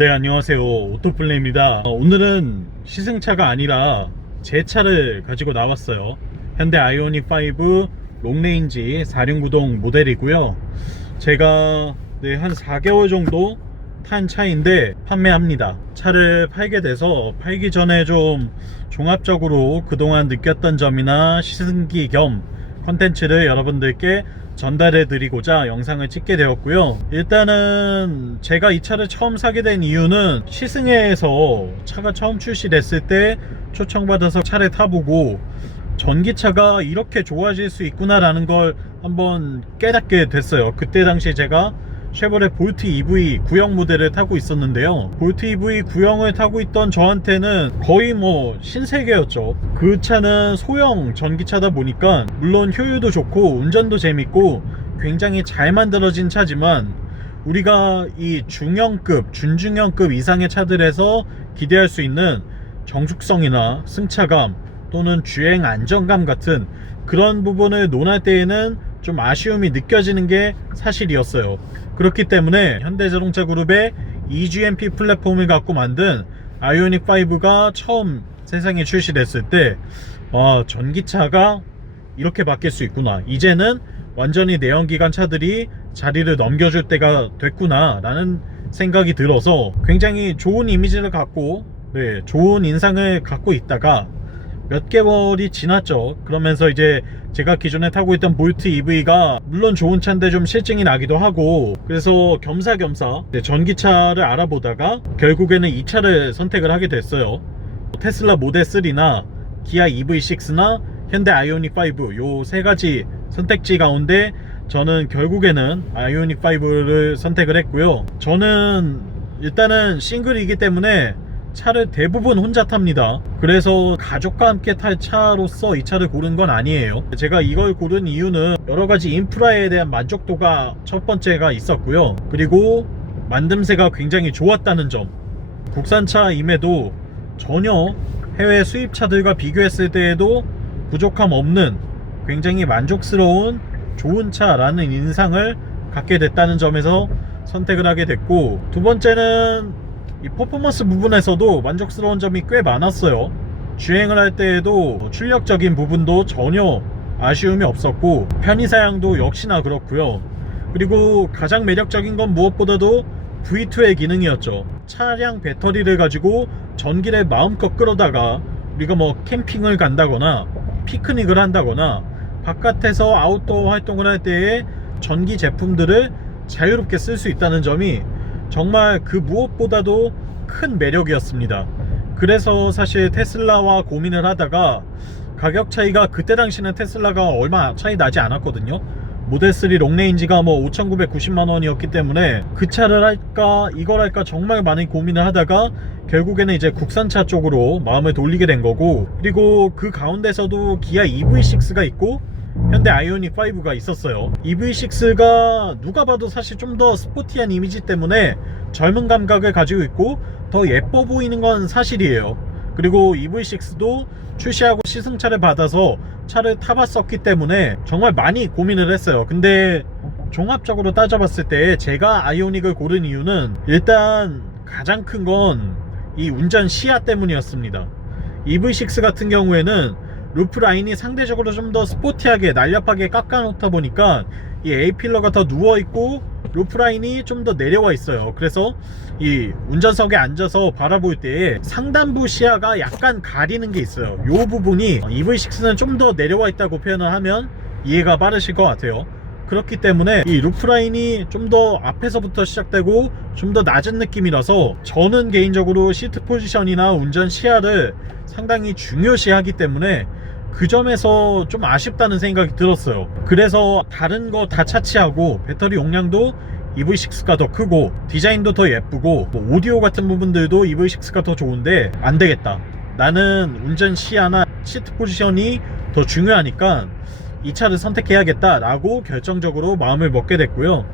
네, 안녕하세요. 오토플레입니다. 오늘은 시승차가 아니라 제 차를 가지고 나왔어요. 현대 아이오닉 5 롱레인지 4륜구동 모델이고요. 제가 한 4개월 정도 탄 차인데 판매합니다. 차를 팔게 돼서 팔기 전에 좀 종합적으로 그동안 느꼈던 점이나 시승기 겸 컨텐츠를 여러분들께 전달해 드리고자 영상을 찍게 되었고요. 일단은 제가 이 차를 처음 사게 된 이유는 시승회에서 차가 처음 출시됐을 때 초청받아서 차를 타보고 전기차가 이렇게 좋아질 수 있구나 라는 걸 한번 깨닫게 됐어요. 그때 당시 제가 쉐보레 볼트 EV 구형 모델을 타고 있었는데요. 볼트 EV 구형을 타고 있던 저한테는 거의 신세계였죠. 그 차는 소형 전기차다 보니까 물론 효율도 좋고 운전도 재밌고 굉장히 잘 만들어진 차지만 우리가 이 중형급, 준중형급 이상의 차들에서 기대할 수 있는 정숙성이나 승차감 또는 주행 안정감 같은 그런 부분을 논할 때에는 좀 아쉬움이 느껴지는 게 사실이었어요. 그렇기 때문에 현대자동차 그룹의 eGMP 플랫폼을 갖고 만든 아이오닉 5가 처음 세상에 출시됐을 때 전기차가 이렇게 바뀔 수 있구나, 이제는 완전히 내연기관 차들이 자리를 넘겨줄 때가 됐구나 라는 생각이 들어서 굉장히 좋은 이미지를 갖고 좋은 인상을 갖고 있다가 몇 개월이 지났죠. 그러면서 이제 제가 기존에 타고 있던 볼트 EV가 물론 좋은 차인데 좀 실증이 나기도 하고, 그래서 겸사겸사 전기차를 알아보다가 결국에는 이 차를 선택을 하게 됐어요. 테슬라 모델 3나 기아 EV6나 현대 아이오닉 5 요 세 가지 선택지 가운데 저는 결국에는 아이오닉 5를 선택을 했고요. 저는 일단은 싱글이기 때문에 차를 대부분 혼자 탑니다. 그래서 가족과 함께 탈 차로서 이 차를 고른 건 아니에요. 제가 이걸 고른 이유는 여러가지 인프라에 대한 만족도가 첫 번째가 있었고요. 그리고 만듦새가 굉장히 좋았다는 점, 국산차임에도 전혀 해외 수입차들과 비교했을 때에도 부족함 없는 굉장히 만족스러운 좋은 차라는 인상을 갖게 됐다는 점에서 선택을 하게 됐고, 두 번째는 이 퍼포먼스 부분에서도 만족스러운 점이 꽤 많았어요. 주행을 할 때에도 출력적인 부분도 전혀 아쉬움이 없었고 편의사양도 역시나 그렇고요. 그리고 가장 매력적인 건 무엇보다도 V2의 기능이었죠. 차량 배터리를 가지고 전기를 마음껏 끌어다가 우리가 캠핑을 간다거나 피크닉을 한다거나 바깥에서 아웃도어 활동을 할 때에 전기 제품들을 자유롭게 쓸 수 있다는 점이 정말 그 무엇보다도 큰 매력이었습니다. 그래서 사실 테슬라와 고민을 하다가 가격 차이가, 그때 당시는 테슬라가 얼마 차이 나지 않았거든요. 모델 3 롱레인지가 5,990만원이었기 때문에 그 차를 할까 이걸 할까 정말 많이 고민을 하다가 결국에는 이제 국산차 쪽으로 마음을 돌리게 된 거고, 그리고 그 가운데서도 기아 EV6가 있고 현대 아이오닉 5가 있었어요. EV6가 누가 봐도 사실 좀 더 스포티한 이미지 때문에 젊은 감각을 가지고 있고 더 예뻐 보이는 건 사실이에요. 그리고 EV6도 출시하고 시승차를 받아서 차를 타봤었기 때문에 정말 많이 고민을 했어요. 근데 종합적으로 따져봤을 때 제가 아이오닉을 고른 이유는 일단 가장 큰 건 이 운전 시야 때문이었습니다. EV6 같은 경우에는 루프 라인이 상대적으로 좀 더 스포티하게 날렵하게 깎아 놓다 보니까 이 A필러가 더 누워있고 루프 라인이 좀 더 내려와 있어요. 그래서 이 운전석에 앉아서 바라볼 때에 상단부 시야가 약간 가리는 게 있어요. 이 부분이 EV6는 좀 더 내려와 있다고 표현을 하면 이해가 빠르실 것 같아요. 그렇기 때문에 이 루프 라인이 좀 더 앞에서부터 시작되고 좀 더 낮은 느낌이라서 저는 개인적으로 시트 포지션이나 운전 시야를 상당히 중요시하기 때문에 그 점에서 좀 아쉽다는 생각이 들었어요. 그래서 다른 거 다 차치하고 배터리 용량도 EV6가 더 크고 디자인도 더 예쁘고 오디오 같은 부분들도 EV6가 더 좋은데 안 되겠다, 나는 운전 시야나 시트 포지션이 더 중요하니까 이 차를 선택해야겠다 라고 결정적으로 마음을 먹게 됐고요.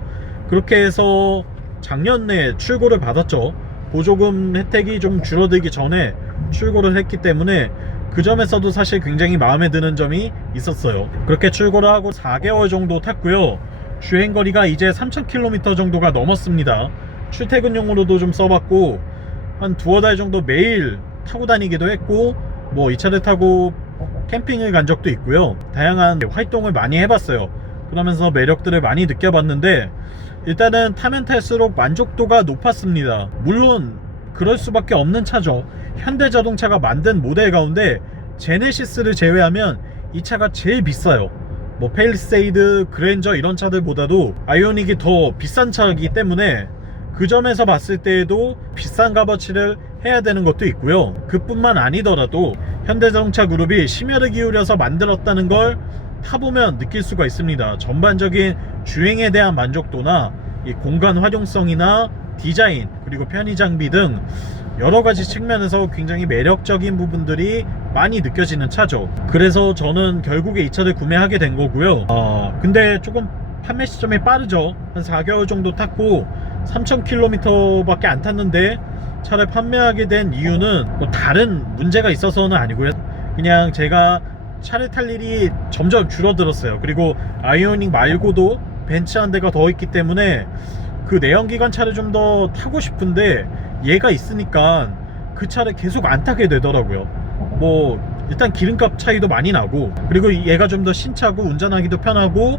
그렇게 해서 작년에 출고를 받았죠. 보조금 혜택이 좀 줄어들기 전에 출고를 했기 때문에 그 점에서도 사실 굉장히 마음에 드는 점이 있었어요. 그렇게 출고를 하고 4개월 정도 탔고요. 주행거리가 이제 3,000km 정도가 넘었습니다. 출퇴근용으로도 좀 써봤고 한 두어 달 정도 매일 타고 다니기도 했고 뭐 이 차를 타고 캠핑을 간 적도 있고요. 다양한 활동을 많이 해봤어요. 그러면서 매력들을 많이 느껴봤는데 일단은 타면 탈수록 만족도가 높았습니다. 물론 그럴 수밖에 없는 차죠. 현대자동차가 만든 모델 가운데 제네시스를 제외하면 이 차가 제일 비싸요. 뭐 팰리세이드, 그랜저 이런 차들보다도 아이오닉이 더 비싼 차이기 때문에 그 점에서 봤을 때에도 비싼 값어치를 해야 되는 것도 있고요. 그뿐만 아니더라도 현대자동차 그룹이 심혈을 기울여서 만들었다는 걸 타보면 느낄 수가 있습니다. 전반적인 주행에 대한 만족도나 이 공간 활용성이나 디자인 그리고 편의 장비 등 여러가지 측면에서 굉장히 매력적인 부분들이 많이 느껴지는 차죠. 그래서 저는 결국에 이 차를 구매하게 된 거고요. 근데 조금 판매 시점이 빠르죠. 한 4개월 정도 탔고 3,000km 밖에 안 탔는데 차를 판매하게 된 이유는 뭐 다른 문제가 있어서는 아니고요. 그냥 제가 차를 탈 일이 점점 줄어들었어요. 그리고 아이오닉 말고도 벤츠 한 대가 더 있기 때문에 그 내연기관 차를 좀 더 타고 싶은데 얘가 있으니까 그 차를 계속 안 타게 되더라고요. 뭐 일단 기름값 차이도 많이 나고 그리고 얘가 좀 더 신차고 운전하기도 편하고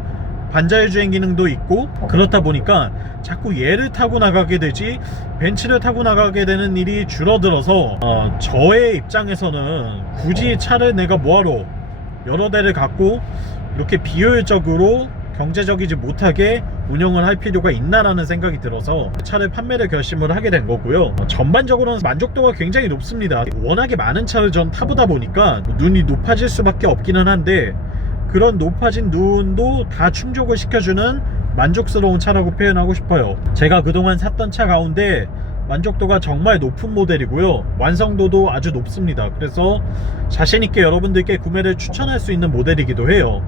반자율 주행 기능도 있고 그렇다 보니까 자꾸 얘를 타고 나가게 되지 벤츠를 타고 나가게 되는 일이 줄어들어서 저의 입장에서는 굳이 차를 내가 뭐하러 여러 대를 갖고 이렇게 비효율적으로 경제적이지 못하게 운영을 할 필요가 있나라는 생각이 들어서 차를 판매를 결심을 하게 된 거고요. 전반적으로는 만족도가 굉장히 높습니다. 워낙에 많은 차를 전 타보다 보니까 눈이 높아질 수밖에 없기는 한데 그런 높아진 눈도 다 충족을 시켜주는 만족스러운 차라고 표현하고 싶어요. 제가 그동안 샀던 차 가운데 만족도가 정말 높은 모델이고요. 완성도도 아주 높습니다. 그래서 자신있게 여러분들께 구매를 추천할 수 있는 모델이기도 해요.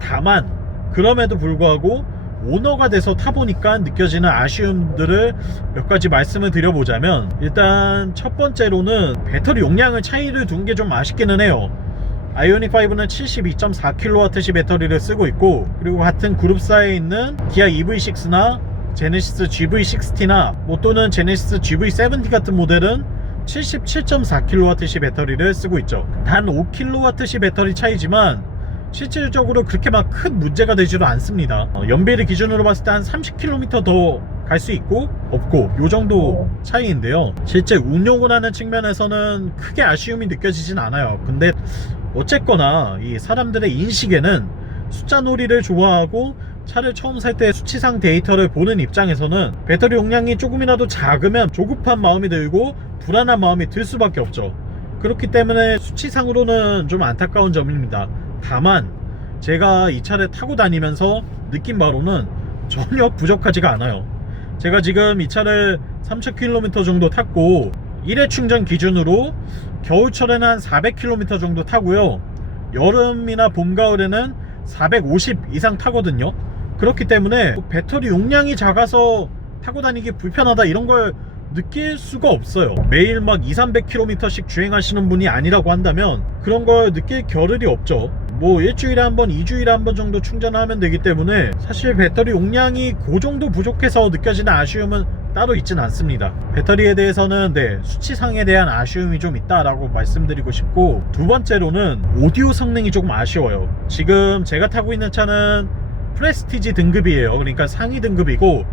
다만 그럼에도 불구하고 오너가 돼서 타보니까 느껴지는 아쉬움들을 몇 가지 말씀을 드려보자면 일단 첫 번째로는 배터리 용량을 차이를 둔 게 좀 아쉽기는 해요. 아이오닉 5는 72.4kWh 배터리를 쓰고 있고 그리고 같은 그룹사에 있는 기아 EV6나 제네시스 GV60나 뭐 또는 제네시스 GV70 같은 모델은 77.4kWh 배터리를 쓰고 있죠. 단 5kWh 배터리 차이지만 실질적으로 그렇게 막 큰 문제가 되지도 않습니다. 연비를 기준으로 봤을 때 한 30km 더 갈 수 있고 없고 요 정도 차이인데요. 실제 운용을 하는 측면에서는 크게 아쉬움이 느껴지진 않아요. 근데 어쨌거나 이 사람들의 인식에는 숫자 놀이를 좋아하고 차를 처음 살 때 수치상 데이터를 보는 입장에서는 배터리 용량이 조금이라도 작으면 조급한 마음이 들고 불안한 마음이 들 수밖에 없죠. 그렇기 때문에 수치상으로는 좀 안타까운 점입니다. 다만 제가 이 차를 타고 다니면서 느낀 바로는 전혀 부족하지가 않아요. 제가 지금 이 차를 3,000km 정도 탔고 1회 충전 기준으로 겨울철에는 한 400km 정도 타고요. 여름이나 봄, 가을에는 450 이상 타거든요. 그렇기 때문에 배터리 용량이 작아서 타고 다니기 불편하다 이런 걸 느낄 수가 없어요. 매일 막 200-300km씩 주행하시는 분이 아니라고 한다면 그런 걸 느낄 겨를이 없죠. 뭐 일주일에 한 번, 2주일에 한 번 정도 충전하면 되기 때문에 사실 배터리 용량이 그 정도 부족해서 느껴지는 아쉬움은 따로 있진 않습니다. 배터리에 대해서는 수치상에 대한 아쉬움이 좀 있다라고 말씀드리고 싶고, 두 번째로는 오디오 성능이 조금 아쉬워요. 지금 제가 타고 있는 차는 프레스티지 등급이에요. 그러니까 상위 등급이고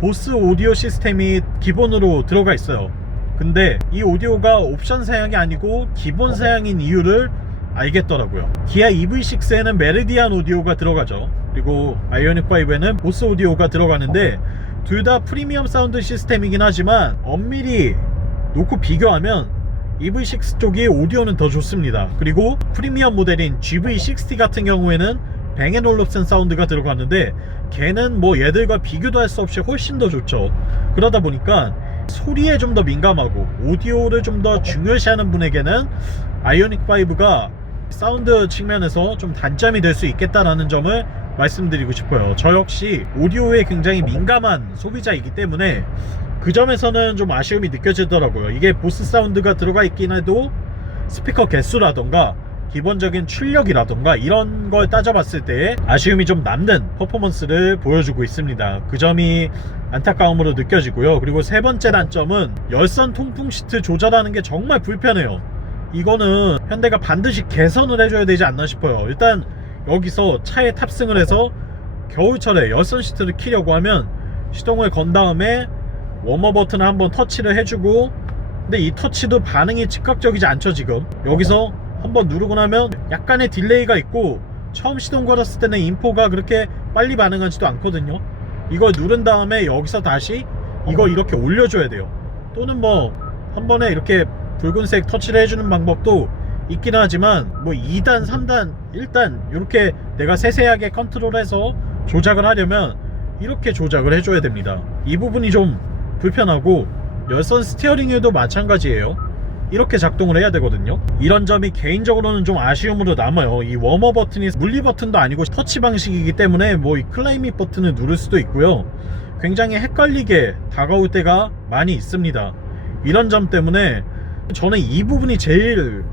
보스 오디오 시스템이 기본으로 들어가 있어요. 근데 이 오디오가 옵션 사양이 아니고 기본 사양인 이유를 알겠더라고요. 기아 EV6에는 메리디안 오디오가 들어가죠. 그리고 아이오닉 5에는 보스 오디오가 들어가는데 둘 다 프리미엄 사운드 시스템이긴 하지만 엄밀히 놓고 비교하면 EV6 쪽이 오디오는 더 좋습니다. 그리고 프리미엄 모델인 GV60 같은 경우에는 뱅앤올룹슨 사운드가 들어가는데 걔는 뭐 얘들과 비교도 할 수 없이 훨씬 더 좋죠. 그러다 보니까 소리에 좀 더 민감하고 오디오를 좀 더 중요시하는 분에게는 아이오닉 5가 사운드 측면에서 좀 단점이 될 수 있겠다라는 점을 말씀드리고 싶어요. 저 역시 오디오에 굉장히 민감한 소비자이기 때문에 그 점에서는 좀 아쉬움이 느껴지더라고요. 이게 보스 사운드가 들어가 있긴 해도 스피커 개수라던가 기본적인 출력이라던가 이런 걸 따져봤을 때 아쉬움이 좀 남는 퍼포먼스를 보여주고 있습니다. 그 점이 안타까움으로 느껴지고요. 그리고 세 번째 단점은 열선 통풍 시트 조절하는 게 정말 불편해요. 이거는 현대가 반드시 개선을 해줘야 되지 않나 싶어요. 일단 여기서 차에 탑승을 해서 겨울철에 열선 시트를 키려고 하면 시동을 건 다음에 워머 버튼을 한번 터치를 해주고, 근데 이 터치도 반응이 즉각적이지 않죠. 지금 여기서 한번 누르고 나면 약간의 딜레이가 있고 처음 시동 걸었을 때는 인포가 그렇게 빨리 반응하지도 않거든요. 이걸 누른 다음에 여기서 다시 이거 이렇게 올려줘야 돼요. 또는 뭐 한 번에 이렇게 붉은색 터치를 해주는 방법도 있긴 하지만 뭐 2단, 3단, 1단 이렇게 내가 세세하게 컨트롤해서 조작을 하려면 이렇게 조작을 해줘야 됩니다. 이 부분이 좀 불편하고, 열선 스티어링 휠도 마찬가지예요. 이렇게 작동을 해야 되거든요. 이런 점이 개인적으로는 좀 아쉬움으로 남아요. 이 워머 버튼이 물리 버튼도 아니고 터치 방식이기 때문에 뭐 이 클라이밋 버튼을 누를 수도 있고요. 굉장히 헷갈리게 다가올 때가 많이 있습니다. 이런 점 때문에 저는 이 부분이 제일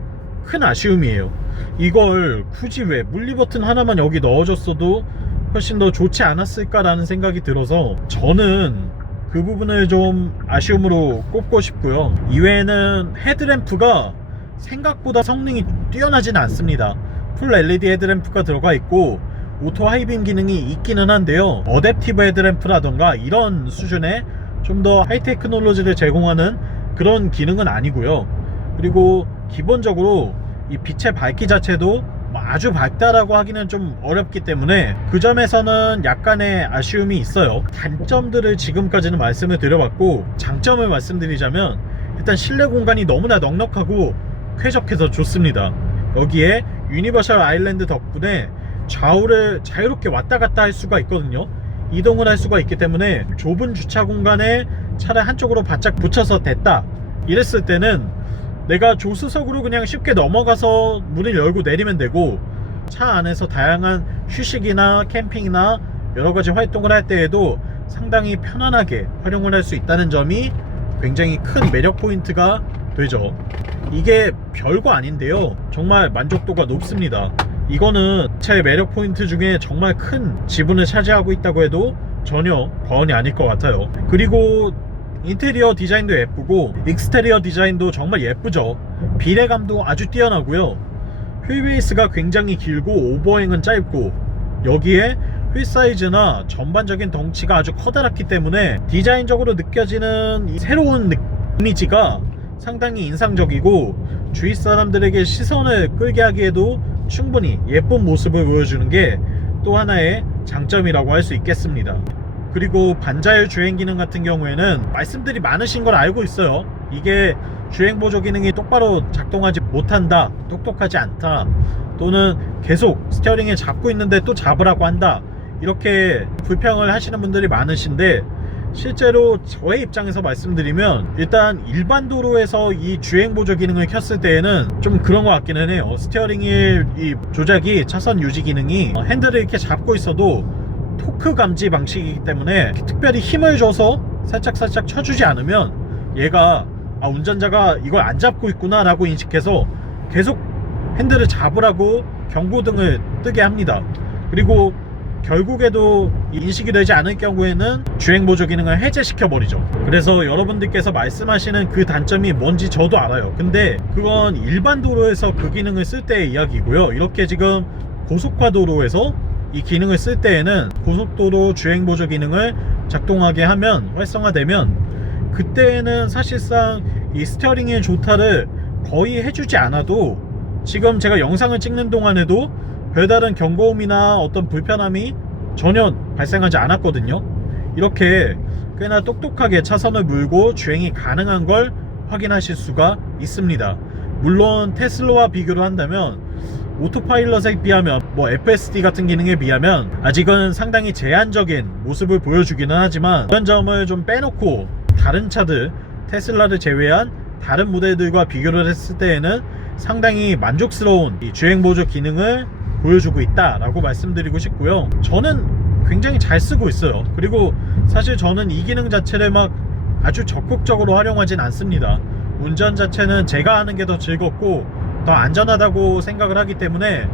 큰 아쉬움이에요. 이걸 굳이 왜 물리 버튼 하나만 여기 넣어줬어도 훨씬 더 좋지 않았을까라는 생각이 들어서 저는 그 부분을 좀 아쉬움으로 꼽고 싶고요. 이외에는 헤드램프가 생각보다 성능이 뛰어나진 않습니다. 풀 LED 헤드램프가 들어가 있고 오토 하이빔 기능이 있기는 한데요, 어댑티브 헤드램프라던가 이런 수준의 좀 더 하이테크놀로지를 제공하는 그런 기능은 아니고요. 그리고 기본적으로 이 빛의 밝기 자체도 아주 밝다라고 하기는 좀 어렵기 때문에 그 점에서는 약간의 아쉬움이 있어요. 단점들을 지금까지는 말씀을 드려봤고, 장점을 말씀드리자면 일단 실내 공간이 너무나 넉넉하고 쾌적해서 좋습니다. 여기에 유니버셜 아일랜드 덕분에 좌우를 자유롭게 왔다 갔다 할 수가 있거든요. 이동을 할 수가 있기 때문에 좁은 주차 공간에 차를 한쪽으로 바짝 붙여서 댔다 이랬을 때는 내가 조수석으로 그냥 쉽게 넘어가서 문을 열고 내리면 되고, 차 안에서 다양한 휴식이나 캠핑이나 여러가지 활동을 할 때에도 상당히 편안하게 활용을 할 수 있다는 점이 굉장히 큰 매력 포인트가 되죠. 이게 별거 아닌데요, 정말 만족도가 높습니다. 이거는 차의 매력 포인트 중에 정말 큰 지분을 차지하고 있다고 해도 전혀 과언이 아닐 것 같아요. 그리고 인테리어 디자인도 예쁘고 익스테리어 디자인도 정말 예쁘죠. 비례감도 아주 뛰어나고요. 휠 베이스가 굉장히 길고 오버행은 짧고, 여기에 휠 사이즈나 전반적인 덩치가 아주 커다랗기 때문에 디자인적으로 느껴지는 이 새로운 이미지가 상당히 인상적이고 주위 사람들에게 시선을 끌게 하기에도 충분히 예쁜 모습을 보여주는 게 또 하나의 장점이라고 할 수 있겠습니다. 그리고 반자율 주행 기능 같은 경우에는 말씀들이 많으신 걸 알고 있어요. 이게 주행 보조 기능이 똑바로 작동하지 못한다, 똑똑하지 않다, 또는 계속 스티어링을 잡고 있는데 또 잡으라고 한다, 이렇게 불평을 하시는 분들이 많으신데, 실제로 저의 입장에서 말씀드리면 일단 일반 도로에서 이 주행 보조 기능을 켰을 때에는 좀 그런 것 같기는 해요. 스티어링 이 조작이, 차선 유지 기능이 핸들을 이렇게 잡고 있어도 토크 감지 방식이기 때문에 특별히 힘을 줘서 살짝 쳐주지 않으면 얘가 운전자가 이걸 안 잡고 있구나 라고 인식해서 계속 핸들을 잡으라고 경고등을 뜨게 합니다. 그리고 결국에도 인식이 되지 않을 경우에는 주행 보조 기능을 해제시켜 버리죠. 그래서 여러분들께서 말씀하시는 그 단점이 뭔지 저도 알아요. 근데 그건 일반 도로에서 그 기능을 쓸 때의 이야기고요. 이렇게 지금 고속화 도로에서 이 기능을 쓸 때에는 고속도로 주행 보조 기능을 작동하게 하면, 활성화되면, 그때에는 사실상 이 스티어링 휠 조타를 거의 해주지 않아도 지금 제가 영상을 찍는 동안에도 별다른 경고음이나 어떤 불편함이 전혀 발생하지 않았거든요. 이렇게 꽤나 똑똑하게 차선을 물고 주행이 가능한 걸 확인하실 수가 있습니다. 물론 테슬라와 비교를 한다면 오토파일럿에 비하면, 뭐 FSD 같은 기능에 비하면 아직은 상당히 제한적인 모습을 보여주기는 하지만, 그런 점을 좀 빼놓고 다른 차들, 테슬라를 제외한 다른 모델들과 비교를 했을 때에는 상당히 만족스러운 이 주행 보조 기능을 보여주고 있다라고 말씀드리고 싶고요. 저는 굉장히 잘 쓰고 있어요. 그리고 사실 저는 이 기능 자체를 막 아주 적극적으로 활용하진 않습니다. 운전 자체는 제가 하는 게 더 즐겁고 더 안전하다고 생각을 하기 때문에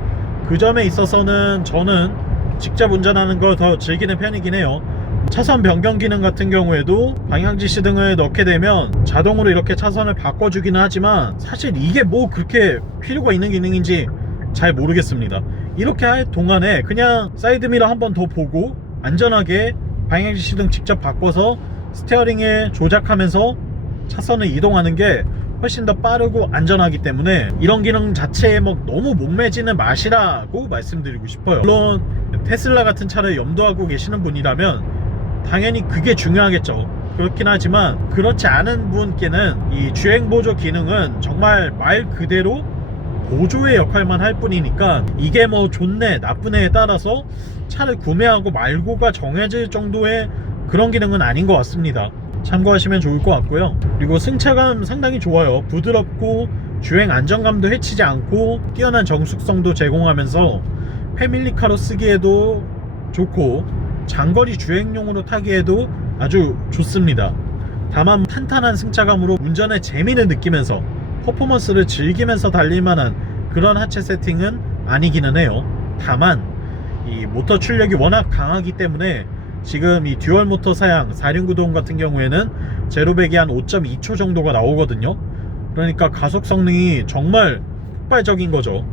그 점에 있어서는 저는 직접 운전하는 걸 더 즐기는 편이긴 해요. 차선 변경 기능 같은 경우에도 방향지시 등을 넣게 되면 자동으로 이렇게 차선을 바꿔주기는 하지만 사실 이게 뭐 그렇게 필요가 있는 기능인지 잘 모르겠습니다. 이렇게 할 동안에 그냥 사이드미러 한 번 더 보고 안전하게 방향지시 등 직접 바꿔서 스티어링을 조작하면서 차선을 이동하는 게 훨씬 더 빠르고 안전하기 때문에 이런 기능 자체에 뭐 너무 목매지는 마시라고 말씀드리고 싶어요. 물론 테슬라 같은 차를 염두하고 계시는 분이라면 당연히 그게 중요하겠죠. 그렇긴 하지만 그렇지 않은 분께는 이 주행보조 기능은 정말 말 그대로 보조의 역할만 할 뿐이니까 이게 뭐 좋네 나쁘네에 따라서 차를 구매하고 말고가 정해질 정도의 그런 기능은 아닌 것 같습니다. 참고하시면 좋을 것 같고요. 그리고 승차감 상당히 좋아요. 부드럽고 주행 안정감도 해치지 않고 뛰어난 정숙성도 제공하면서 패밀리카로 쓰기에도 좋고 장거리 주행용으로 타기에도 아주 좋습니다. 다만 탄탄한 승차감으로 운전의 재미를 느끼면서 퍼포먼스를 즐기면서 달릴만한 그런 하체 세팅은 아니기는 해요. 다만 이 모터 출력이 워낙 강하기 때문에 지금 이 듀얼 모터 사양 4륜구동 같은 경우에는 제로백이 한 5.2초 정도가 나오거든요. 그러니까 가속 성능이 정말 폭발적인 거죠.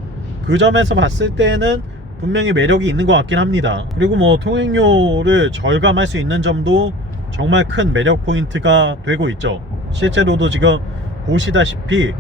그 점에서 봤을 때는 분명히 매력이 있는 것 같긴 합니다. 그리고 뭐 통행료를 절감할 수 있는 점도 정말 큰 매력 포인트가 되고 있죠. 실제로도 지금 보시다시피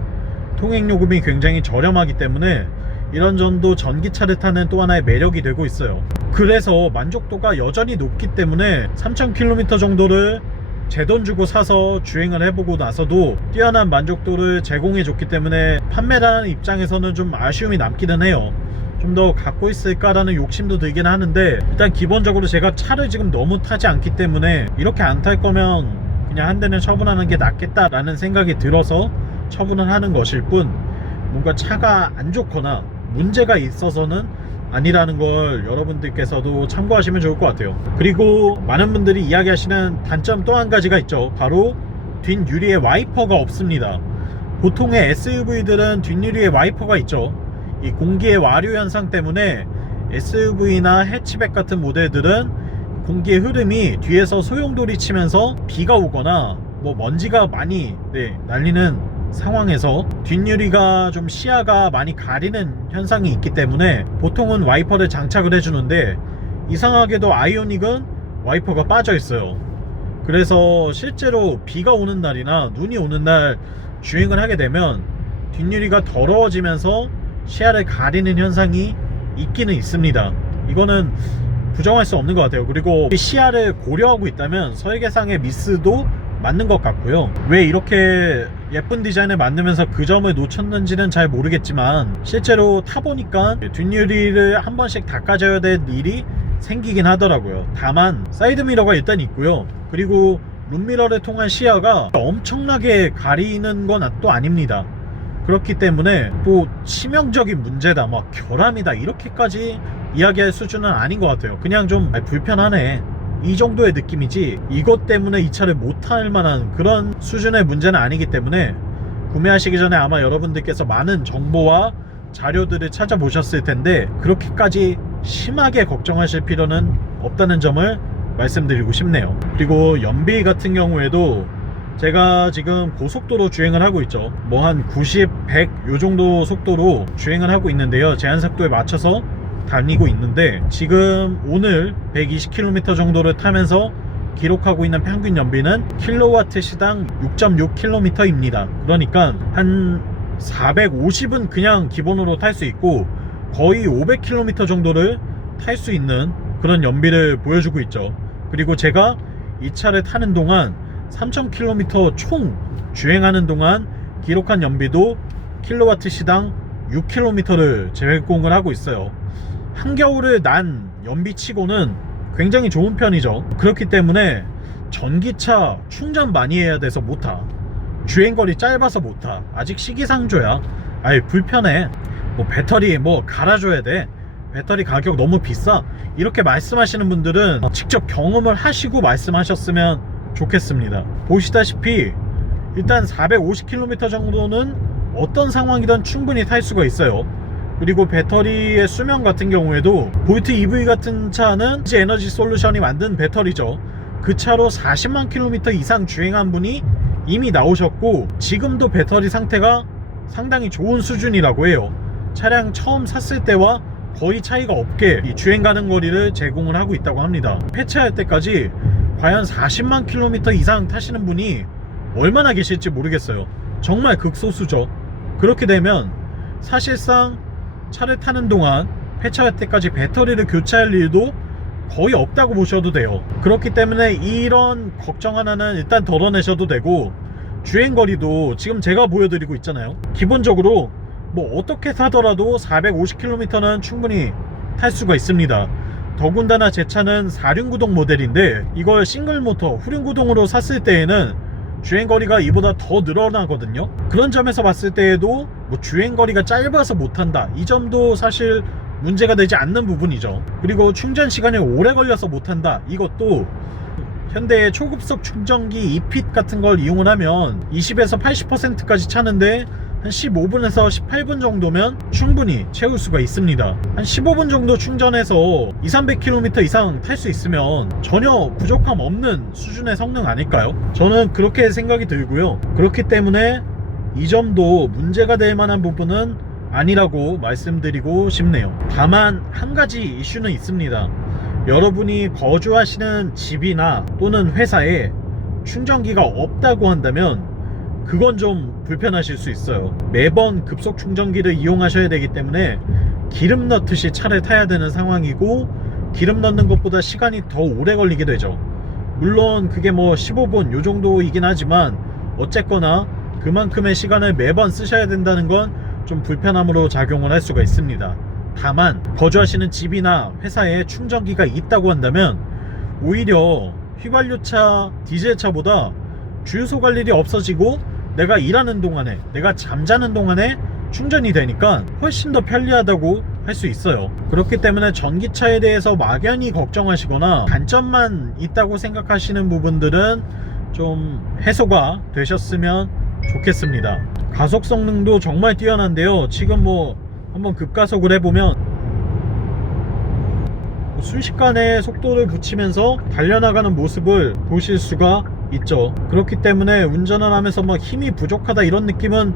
통행요금이 굉장히 저렴하기 때문에 이런 점도 전기차를 타는 또 하나의 매력이 되고 있어요. 그래서 만족도가 여전히 높기 때문에 3000km 정도를 제 돈 주고 사서 주행을 해보고 나서도 뛰어난 만족도를 제공해 줬기 때문에 판매라는 입장에서는 좀 아쉬움이 남기는 해요. 좀 더 갖고 있을까라는 욕심도 들긴 하는데 일단 기본적으로 제가 차를 지금 너무 타지 않기 때문에 이렇게 안 탈 거면 그냥 한 대는 처분하는 게 낫겠다라는 생각이 들어서 처분을 하는 것일 뿐 뭔가 차가 안 좋거나 문제가 있어서는 아니라는 걸 여러분들께서도 참고하시면 좋을 것 같아요. 그리고 많은 분들이 이야기하시는 단점 또 한 가지가 있죠. 바로 뒷유리에 와이퍼가 없습니다. 보통의 SUV들은 뒷유리에 와이퍼가 있죠. 이 공기의 와류 현상 때문에 SUV나 해치백 같은 모델들은 공기의 흐름이 뒤에서 소용돌이 치면서 비가 오거나 뭐 먼지가 많이 날리는 상황에서 뒷유리가 좀 시야가 많이 가리는 현상이 있기 때문에 보통은 와이퍼를 장착을 해주는데 이상하게도 아이오닉은 와이퍼가 빠져 있어요. 그래서 실제로 비가 오는 날이나 눈이 오는 날 주행을 하게 되면 뒷유리가 더러워지면서 시야를 가리는 현상이 있기는 있습니다. 이거는 부정할 수 없는 것 같아요. 그리고 시야를 고려하고 있다면 설계상의 미스도 맞는 것 같고요. 왜 이렇게 예쁜 디자인을 만들면서 그 점을 놓쳤는지는 잘 모르겠지만 실제로 타보니까 뒷유리를 한 번씩 닦아줘야 될 일이 생기긴 하더라고요. 다만 사이드미러가 일단 있고요. 그리고 룸미러를 통한 시야가 엄청나게 가리는 건 또 아닙니다. 그렇기 때문에 또 치명적인 문제다 막 결함이다 이렇게까지 이야기할 수준은 아닌 것 같아요. 그냥 좀 불편하네 이 정도의 느낌이지 이것 때문에 이 차를 못 탈 만한 그런 수준의 문제는 아니기 때문에 구매하시기 전에 아마 여러분들께서 많은 정보와 자료들을 찾아보셨을 텐데 그렇게까지 심하게 걱정하실 필요는 없다는 점을 말씀드리고 싶네요. 그리고 연비 같은 경우에도 제가 지금 고속도로 주행을 하고 있죠. 뭐 한 90, 100 요정도 속도로 주행을 하고 있는데요. 제한속도에 맞춰서 다니고 있는데 지금 오늘 120km 정도를 타면서 기록하고 있는 평균 연비는 킬로와트 시당 6.6km 입니다. 그러니까 한 450은 그냥 기본으로 탈 수 있고 거의 500km 정도를 탈 수 있는 그런 연비를 보여주고 있죠. 그리고 제가 이 차를 타는 동안 3000km 총 주행하는 동안 기록한 연비도 킬로와트 시당 6km를 제공을 하고 있어요. 한겨울을 난 연비치고는 굉장히 좋은 편이죠. 그렇기 때문에 전기차 충전 많이 해야 돼서 못타. 주행거리 짧아서 못타. 아직 시기상조야. 아이 불편해. 뭐 배터리 뭐 갈아줘야 돼. 배터리 가격 너무 비싸. 이렇게 말씀하시는 분들은 직접 경험을 하시고 말씀하셨으면 좋겠습니다. 보시다시피 일단 450km 정도는 어떤 상황이든 충분히 탈 수가 있어요. 그리고 배터리의 수명 같은 경우에도 볼트 EV 같은 차는 LG 에너지 솔루션이 만든 배터리죠. 그 차로 40만 킬로미터 이상 주행한 분이 이미 나오셨고, 지금도 배터리 상태가 상당히 좋은 수준이라고 해요. 차량 처음 샀을 때와 거의 차이가 없게 이 주행 가는 거리를 제공을 하고 있다고 합니다. 폐차할 때까지 과연 40만 킬로미터 이상 타시는 분이 얼마나 계실지 모르겠어요. 정말 극소수죠. 그렇게 되면 사실상 차를 타는 동안 폐차할 때까지 배터리를 교체할 일도 거의 없다고 보셔도 돼요. 그렇기 때문에 이런 걱정 하나는 일단 덜어내셔도 되고, 주행거리도 지금 제가 보여드리고 있잖아요. 기본적으로 뭐 어떻게 타더라도 450km는 충분히 탈 수가 있습니다. 더군다나 제 차는 4륜구동 모델인데, 이걸 싱글모터 후륜구동으로 샀을 때에는 주행거리가 이보다 더 늘어나거든요. 그런 점에서 봤을 때에도 뭐 주행거리가 짧아서 못한다, 이 점도 사실 문제가 되지 않는 부분이죠. 그리고 충전 시간이 오래 걸려서 못한다, 이것도 현대의 초급속 충전기 ePIT 같은 걸 이용을 하면 20에서 80%까지 차는데 한 15분에서 18분 정도면 충분히 채울 수가 있습니다. 한 15분 정도 충전해서 200-300km 이상 탈 수 있으면 전혀 부족함 없는 수준의 성능 아닐까요? 저는 그렇게 생각이 들고요. 그렇기 때문에 이 점도 문제가 될 만한 부분은 아니라고 말씀드리고 싶네요. 다만 한 가지 이슈는 있습니다. 여러분이 거주하시는 집이나 또는 회사에 충전기가 없다고 한다면 그건 좀 불편하실 수 있어요. 매번 급속 충전기를 이용하셔야 되기 때문에 기름 넣듯이 차를 타야 되는 상황이고, 기름 넣는 것보다 시간이 더 오래 걸리게 되죠. 물론 그게 뭐 15분 요 정도이긴 하지만 어쨌거나 그만큼의 시간을 매번 쓰셔야 된다는 건 좀 불편함으로 작용을 할 수가 있습니다. 다만 거주하시는 집이나 회사에 충전기가 있다고 한다면 오히려 휘발유차, 디젤차보다 주유소 갈 일이 없어지고 내가 일하는 동안에, 내가 잠자는 동안에 충전이 되니까 훨씬 더 편리하다고 할 수 있어요. 그렇기 때문에 전기차에 대해서 막연히 걱정하시거나 단점만 있다고 생각하시는 부분들은 좀 해소가 되셨으면 좋겠습니다. 가속 성능도 정말 뛰어난데요. 지금 뭐 한번 급가속을 해보면 순식간에 속도를 붙이면서 달려나가는 모습을 보실 수가 있죠. 그렇기 때문에 운전을 하면서 막 힘이 부족하다 이런 느낌은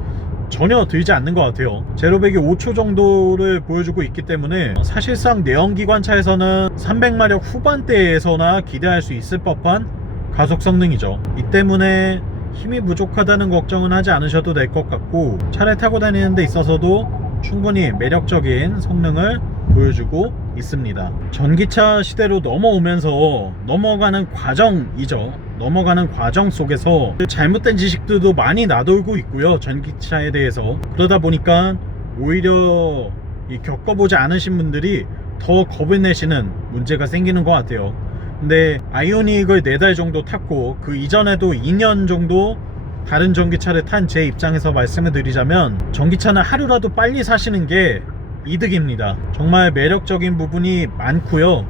전혀 들지 않는 것 같아요. 제로백이 5초 정도를 보여주고 있기 때문에 사실상 내연기관차에서는 300마력 후반대에서나 기대할 수 있을 법한 가속 성능이죠. 이 때문에 힘이 부족하다는 걱정은 하지 않으셔도 될 것 같고, 차를 타고 다니는 데 있어서도 충분히 매력적인 성능을 보여주고 있습니다. 전기차 시대로 넘어오면서 넘어가는 과정이죠. 넘어가는 과정 속에서 잘못된 지식들도 많이 나돌고 있고요, 전기차에 대해서. 그러다 보니까 오히려 이 겪어보지 않으신 분들이 더 겁을 내시는 문제가 생기는 것 같아요. 근데 아이오닉을 4달 정도 탔고 그 이전에도 2년 정도 다른 전기차를 탄 제 입장에서 말씀을 드리자면, 전기차는 하루라도 빨리 사시는 게 이득입니다. 정말 매력적인 부분이 많고요.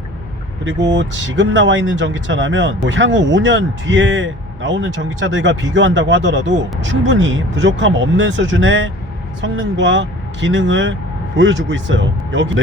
그리고 지금 나와 있는 전기차라면 뭐 향후 5년 뒤에 나오는 전기차들과 비교한다고 하더라도 충분히 부족함 없는 수준의 성능과 기능을 보여주고 있어요. 여기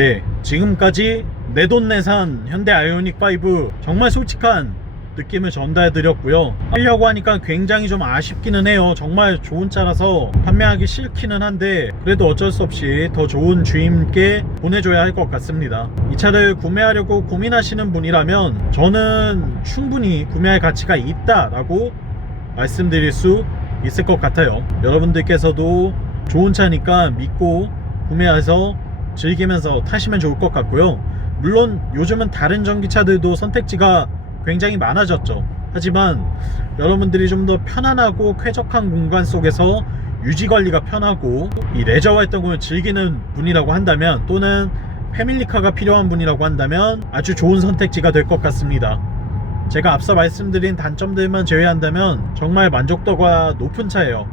지금까지 내돈내산 현대 아이오닉 5 정말 솔직한 느낌을 전달해 드렸고요. 하려고 하니까 굉장히 좀 아쉽기는 해요. 정말 좋은 차라서 판매하기 싫기는 한데 그래도 어쩔 수 없이 더 좋은 주임께 보내줘야 할 것 같습니다. 이 차를 구매하려고 고민하시는 분이라면 저는 충분히 구매할 가치가 있다라고 말씀드릴 수 있을 것 같아요. 여러분들께서도 좋은 차니까 믿고 구매해서 즐기면서 타시면 좋을 것 같고요. 물론 요즘은 다른 전기차들도 선택지가 굉장히 많아졌죠. 하지만 여러분들이 좀 더 편안하고 쾌적한 공간 속에서 유지관리가 편하고 이 레저 활동을 즐기는 분이라고 한다면, 또는 패밀리카가 필요한 분이라고 한다면 아주 좋은 선택지가 될 것 같습니다. 제가 앞서 말씀드린 단점들만 제외한다면 정말 만족도가 높은 차예요.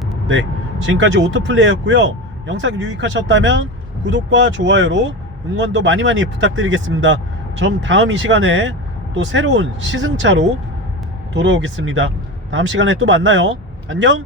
지금까지 오토플레이였고요. 영상 유익하셨다면 구독과 좋아요로 응원도 많이 부탁드리겠습니다. 전 다음 이 시간에 또 새로운 시승차로 돌아오겠습니다. 다음 시간에 또 만나요. 안녕.